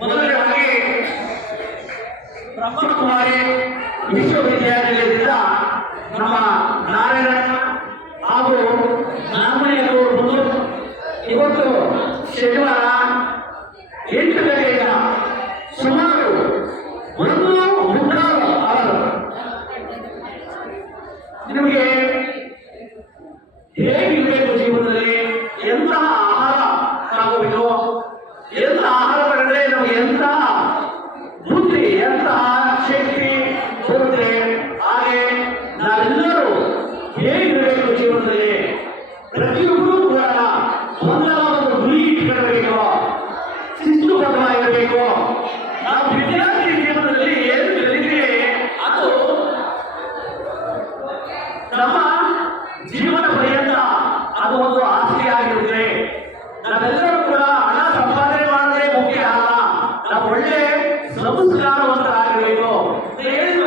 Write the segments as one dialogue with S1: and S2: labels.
S1: ಮೊದಲನೇದಾಗಿ ಬ್ರಹ್ಮಕುಮಾರಿ ವಿಶ್ವವಿದ್ಯಾನಿಲಯದಿಂದ ನಮ್ಮ ನಾರಾಯಣ ಹಾಗೂ ನಾಮನೆಯವರು ಇವತ್ತು ಶನಿವಾರ ಎಂಟು ಗಂಟೆಯಿಂದ ಸುಮಾರು ಒಂದು ಮುನ್ನೂರು ಅವರು ನಿಮಗೆ ಹೇಗಿರಬೇಕು ಜೀವನದಲ್ಲಿ ಎಂತಹ ಆಹಾರ ತಗೋಬೇಕು ಎಂತಹ ಆಹಾರ ತಗೊಂಡ್ರೆ ನಮಗೆ ಎಂತಹ ಬುದ್ಧಿ ಎಂತಹ ಶಕ್ತಿ ಬರುತ್ತೆ ಹಾಗೆ ನಾವೆಲ್ಲರೂ ಹೇಗಿರಬೇಕು ಜೀವನದಲ್ಲಿ? ಪ್ರತಿಯೊಬ್ಬರೂ ಕೂಡ ಒಂದು ಗುರಿ ಇಟ್ಕೊಳ್ಬೇಕು. ಶಿಸ್ತುಬದ್ಧವಾಗಿರಬೇಕು ನಾವು ವಿದ್ಯಾರ್ಥಿ ಜೀವನದಲ್ಲಿ ಏನು ಕಲಿತೀವಿ ಅದು ನಮ್ಮ ನಾವು ಒಳ್ಳೆ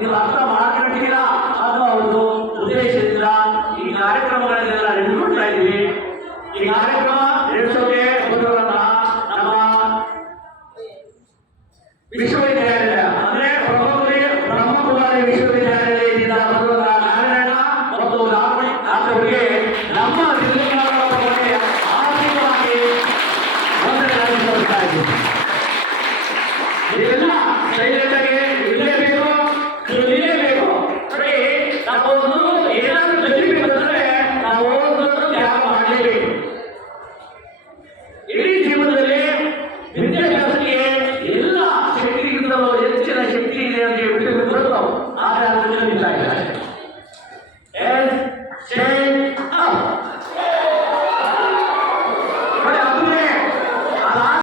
S1: ನೀವು ಅರ್ಥ ಮಾಡ್ಕೊಂಡಿದ್ದೀರಾ? ಅದು ಅವ್ರದ್ದು ಉದ್ದೇಶದಿಂದ ಈ ಕಾರ್ಯಕ್ರಮಗಳನ್ನೆಲ್ಲ ನಡೆದುಕೊಳ್ತಾ ಇದ್ದೀವಿ ಈ ಕಾರ್ಯಕ್ರಮ ನಡೆಸೋಕೆ ಬಂದವರನ್ನ ನಮ್ಮ ವಿಶ್ವವಿದ್ಯಾಲಯ. ಅಂದ್ರೆ ಬ್ರಹ್ಮಪುರಿ ಬ್ರಹ್ಮಕುಮಾರಿ ವಿಶ್ವವಿದ್ಯಾಲಯದಿಂದ ಬರುವ ನಾರಾಯಣ ಮತ್ತು ಅವರಿಗೆ ನಮ್ಮ ಜಿಲ್ಲೆಗಳ ಆರ್ಥಿಕವಾಗಿ ವಂದನೆಗಳನ್ನು ಸಲ್ಲಿಸ್ತಾ ಇದ್ದೀವಿ. ಇದೆಲ್ಲ ಸೈಲೆಂಟ್